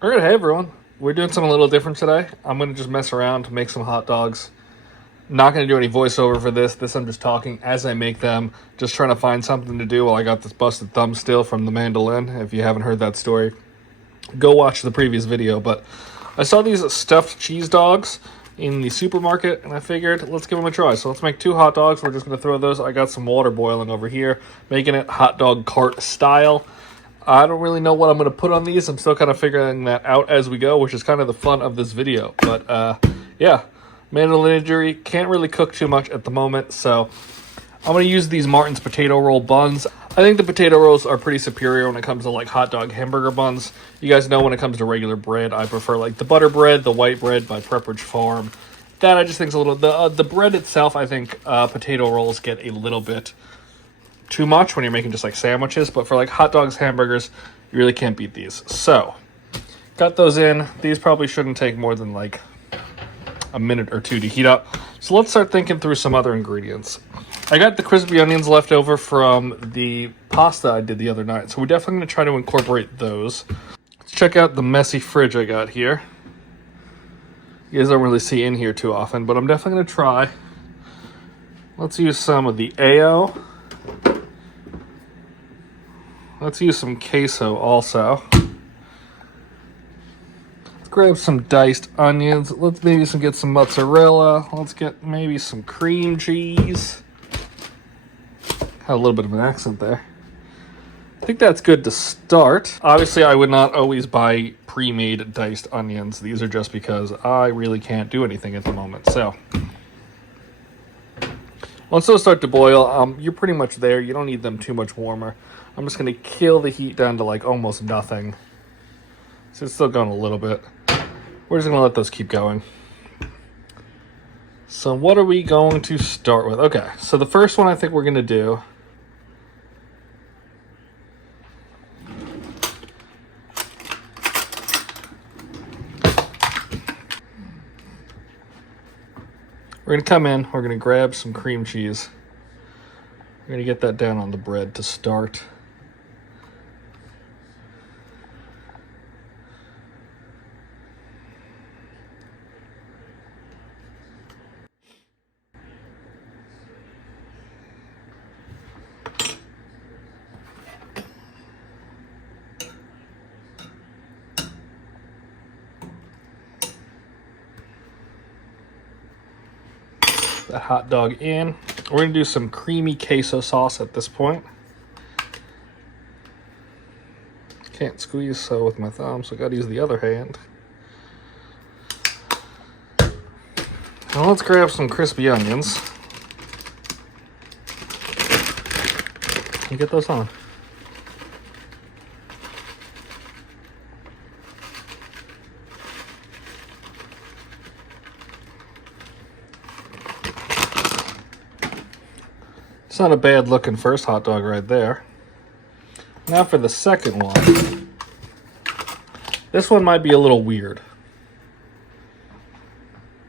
All right, hey everyone. We're doing something a little different today. I'm going to just mess around, make some hot dogs. Not going to do any voiceover for this. I'm just talking as I make them, just trying to find something to do while I got this busted thumb still from the mandolin. If you haven't heard that story, go watch the previous video. But I saw these stuffed cheese dogs in the supermarket, and I figured, let's give them a try. So let's make 2 hot dogs. We're just going to throw those. I got some water boiling over here, making it hot dog cart style. I don't really know what I'm going to put on these. I'm still kind of figuring that out as we go, which is kind of the fun of this video. But, yeah, mandolin injury. Can't really cook too much at the moment, so I'm going to use these Martin's potato roll buns. I think the potato rolls are pretty superior when it comes to, like, hot dog hamburger buns. You guys know when it comes to regular bread, I prefer, like, the butter bread, the white bread by Pepperidge Farm. That I just think is a little... The bread itself, I think potato rolls get a little bit too much when you're making just like sandwiches, but for like hot dogs, hamburgers, you really can't beat these. So got those in. These probably shouldn't take more than like a minute or 2 to heat up. So let's start thinking through some other ingredients. I got the crispy onions left over from the pasta I did the other night, so we're definitely going to try to incorporate those. Let's check out the messy fridge I got here. You guys don't really see in here too often, but I'm definitely going to try. Let's use some of the AO. Let's use some queso also. Let's grab some diced onions. Let's maybe get some mozzarella. Let's get maybe some cream cheese. Had a little bit of an accent there. I think that's good to start. Obviously, I would not always buy pre-made diced onions. These are just because I really can't do anything at the moment. So once those start to boil, you're pretty much there. You don't need them too much warmer. I'm just going to kill the heat down to like almost nothing. So it's still going a little bit. We're just going to let those keep going. So what are we going to start with? Okay, so the first one I think we're going to do... We're going to come in, we're going to grab some cream cheese. We're going to get that down on the bread to start. That hot dog in. We're going to do some creamy queso sauce at this point. Can't squeeze so with my thumb, so I got to use the other hand. Now let's grab some crispy onions and get those on. It's not a bad looking first hot dog right there. Now for the second one. This one might be a little weird.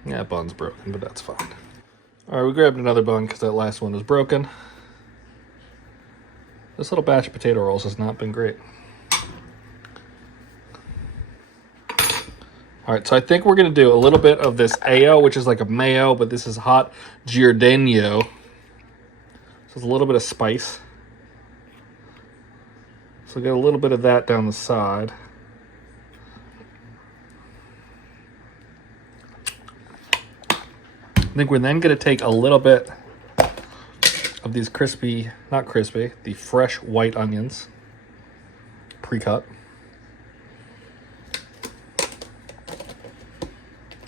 Yeah, bun's broken, but that's fine. All right, we grabbed another bun because that last one was broken. This little batch of potato rolls has not been great. All right, so I think we're gonna do a little bit of this AO, which is like a mayo, but this is hot Giordano. So it's a little bit of spice. So get a little bit of that down the side. I think we're then going to take a little bit of these crispy, not crispy, the fresh white onions, pre-cut.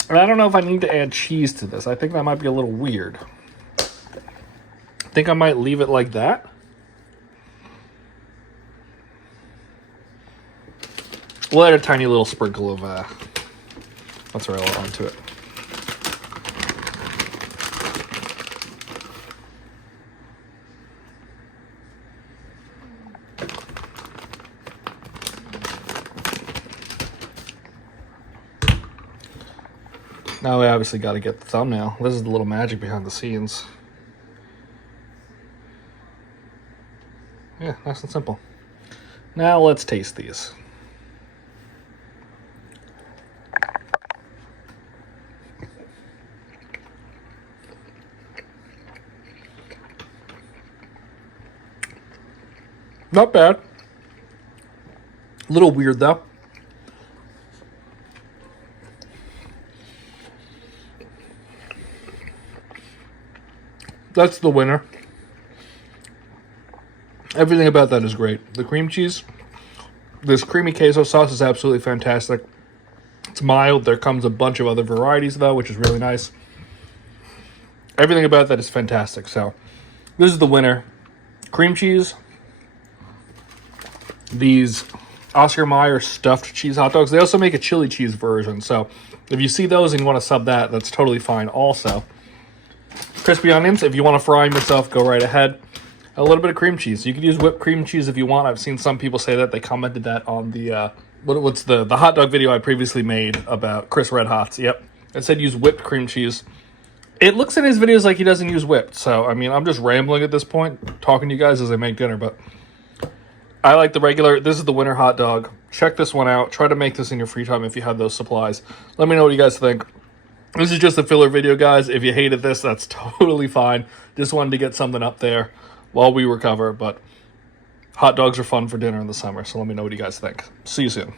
And I don't know if I need to add cheese to this. I think that might be a little weird. I think I might leave it like that. We'll add a tiny little sprinkle of mozzarella onto it. Now we obviously got to get the thumbnail. This is the little magic behind the scenes. Yeah, nice and simple. Now let's taste these. Not bad. A little weird, though. That's the winner. Everything about that is great. The cream cheese, this creamy queso sauce is absolutely fantastic. It's mild. There comes a bunch of other varieties, though, which is really nice. Everything about that is fantastic. So this is the winner. Cream cheese. These Oscar Mayer stuffed cheese hot dogs. They also make a chili cheese version. So if you see those and you want to sub that, that's totally fine also. Crispy onions. If you want to fry them yourself, go right ahead. A little bit of cream cheese. You could use whipped cream cheese if you want. I've seen some people say that. They commented that on the what's the hot dog video I previously made about Chris Red Hots. Yep. It said use whipped cream cheese. It looks in his videos like he doesn't use whipped. So, I mean, I'm just rambling at this point, talking to you guys as I make dinner. But I like the regular. This is the winter hot dog. Check this one out. Try to make this in your free time if you have those supplies. Let me know what you guys think. This is just a filler video, guys. If you hated this, that's totally fine. Just wanted to get something up there while we recover. But hot dogs are fun for dinner in the summer. So let me know what you guys think. See you soon.